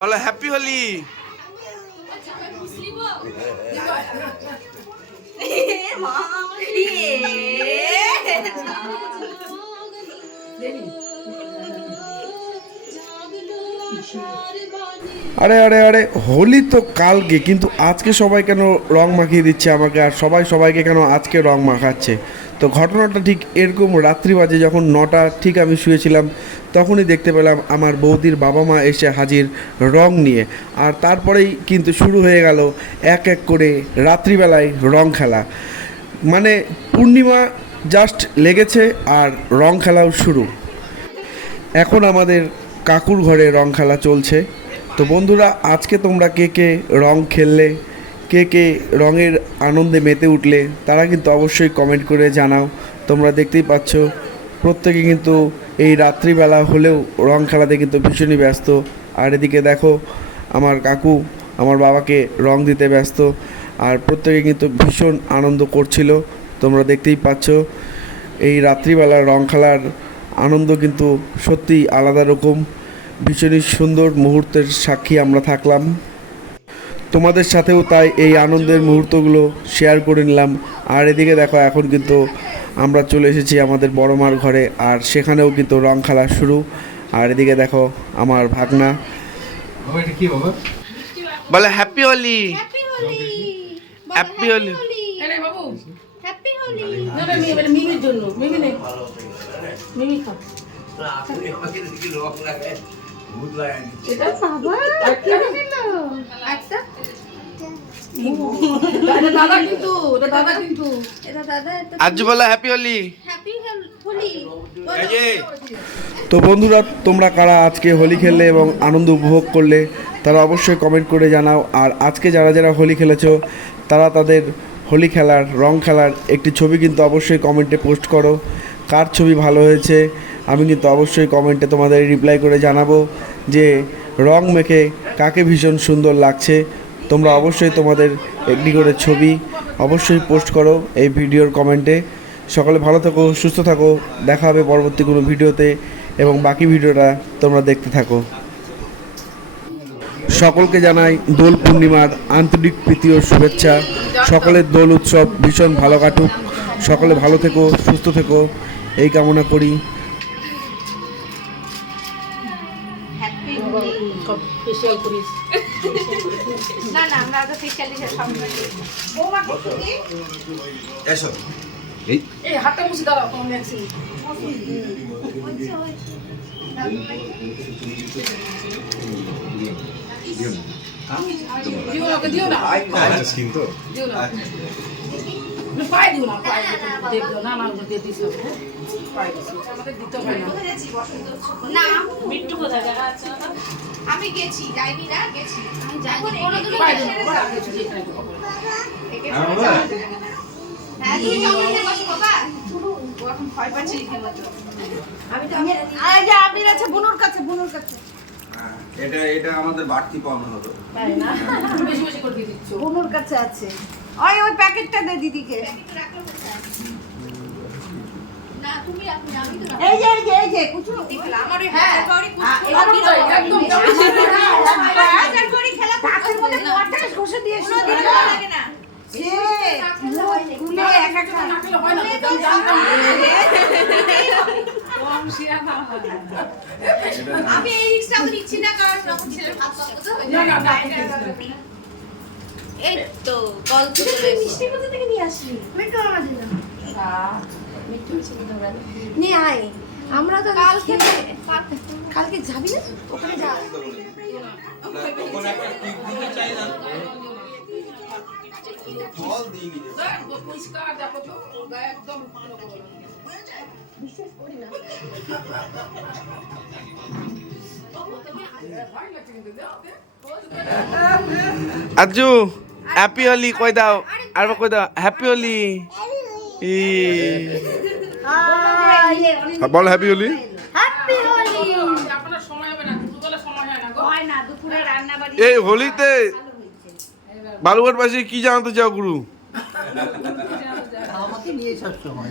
বলো হ্যাপি হোলি। আরে আরে আরে হোলি তো কালকে, কিন্তু আজকে সবাই কেন রং মাখিয়ে দিচ্ছে আমাকে, আর সবাই সবাইকে কেন আজকে রং মাখাচ্ছে? তো ঘটনাটা ঠিক এরকম, রাত্রি বাজে যখন 9টা ঠিক আমি শুয়েছিলাম, তখনই দেখতে পেলাম আমার বৌদির বাবা মা এসে হাজির রং নিয়ে। আর তারপরেই কিন্তু শুরু হয়ে গেল এক এক করে রাত্রিবেলায় রং খেলা। মানে পূর্ণিমা জাস্ট লেগেছে আর রং খেলাও শুরু। এখন আমাদের কাকুর ঘরে রং খেলা চলছে। তো বন্ধুরা, আজকে তোমরা কে কে রং খেললে, কে কে রঙের আনন্দে মেতে উঠলে, তারা কিন্তু অবশ্যই কমেন্ট করে জানাও। তোমরা দেখতেই পাচ্ছ প্রত্যেকে কিন্তু এই রাত্রিবেলা হলেও রং খেলাতে কিন্তু ভীষণই ব্যস্ত। আর এদিকে দেখো আমার কাকু আমার বাবাকে রং দিতে ব্যস্ত, আর প্রত্যেকে কিন্তু ভীষণ আনন্দ করছিল। তোমরা দেখতেই পাচ্ছ এই রাত্রিবেলা রং খেলার আনন্দ কিন্তু সত্যিই আলাদা রকম। ভীষণই সুন্দর মুহূর্তের সাক্ষী আমরা থাকলাম। তোমাদের সাথেও তাই এই আনন্দের মুহূর্তগুলো শেয়ার করে নিলাম। আর এদিকে দেখো এখন কিন্তু আমরা চলে এসেছি আমাদের বড় মার ঘরে, আর সেখানেও কিন্তু রং খেলা শুরু। আর এদিকে দেখো আমার ভাগনা বলে happy Holi, happy Holi, happy Holi. Happy Holi. না না মিমির জন্য, মিমি নেই, মিমি খা। এটা বাবা কেন দিল একটা দাদা কিন্তু এটা দাদা কিন্তু এটা দাদা আজ বলো হ্যাপি হোলি, হ্যাপি হোলি। তো বন্ধুরা, তোমরা কারা আজকে হোলি খেললে এবং আনন্দ উপভোগ করলে তারা অবশ্যই কমেন্ট করে জানাও। আর আজকে যারা যারা হোলি খেলেছো তারা তাদের হোলি খেলার রং খেলার একটি ছবি কিন্তু অবশ্যই কমেন্টে পোস্ট করো। কার ছবি ভালো হয়েছে আমি কিন্তু অবশ্যই কমেন্টে তোমাদের রিপ্লাই করে জানাবো যে রং মেখে কাকে ভীষণ সুন্দর লাগছে। তোমরা অবশ্যই তোমাদের একটি করে ছবি অবশ্যই পোস্ট করো এই ভিডিওর কমেন্টে। সকলে ভালো থাকো, সুস্থ থাকো, দেখা হবে পরবর্তী কোনো ভিডিওতে, এবং বাকি ভিডিওটা তোমরা দেখতে থাকো। সকলকে জানাই দোল পূর্ণিমার আন্তরিক প্রীতি ও শুভেচ্ছা। সকলের দোল উৎসব ভীষণ ভালো কাটুক, সকলে ভালো থেকো, সুস্থ থেকো, এই কামনা করি। হ্যাপি হোলি সব স্পেশাল করিস না না আমরা তো স্পেশাল ডিশ সব বৌমা কি এসো এই হাতটা মুছে দাও তোমার ম্যাক্সি দিও না দিও না পায়ে দিও না পায়ে দেখো না না দিয়ে দিস পায়ে দিস আমাদের দিতে হয় না না মিট্টু কোথায় জায়গা আছে না আমি গেছি যাইনি না গেছি আমি যাই কোনোদিন গেছি যেখানে হ্যাঁ তুই চলে বসে বাবা এখন ভয় পাচ্ছি খেলা আমি তো আরে যা আপনি আছে বুনুর কাছে এটা আমাদের বাড়তি পাওনা হতো, তাই না বেশি বেশি করে দিয়ে দিচ্ছ বুনুর কাছে আছে। ওই প্যাকেটটা দে দিদিকে। না তুমি আপনি আমি তো এই যে কুচু দিলা আমার হ্যাঁ পরি এটা কি একদম আর করি খেলা কাছের মধ্যে ওয়াটার ঘষে দিয়েছ কোনো দিন ভালো লাগে না যে কুলে এক একটা না খেলে হয় না তো জানতাম আমি এই রিক্সা তো নিচ্ছি না, কারণ তখন ছেলের ভাত পাবো তো এই তো গল্প করে মিষ্টি কোথা থেকে নিয়ে আসলি? মিঠু আমার দিলাম। মিঠু মিষ্টি তোমরা নিয়ে আয়। আমরা তো কালকে যাবি না ওখানে যা। তখন একটা টিপ দিতে চাই না, জল দিয়ে গিয়ে পরিষ্কার দেখো তো গায়ে একদম বিশ্বাস করি না। আজু হ্যাপি হোলি কই দাও, আর কই দাও হ্যাপি হোলি। বল হ্যাপি হোলি। হ্যাপি হোলি। আপনার সময় হবে না, দুপুরবেলা সময় হয় না গো হয় না, দুপুরে রান্না বাড়ি। এই হোলিতে বালুঘাট বাসী কি জানাতে চাও গুরু? আমাকে নিয়ে সব সময়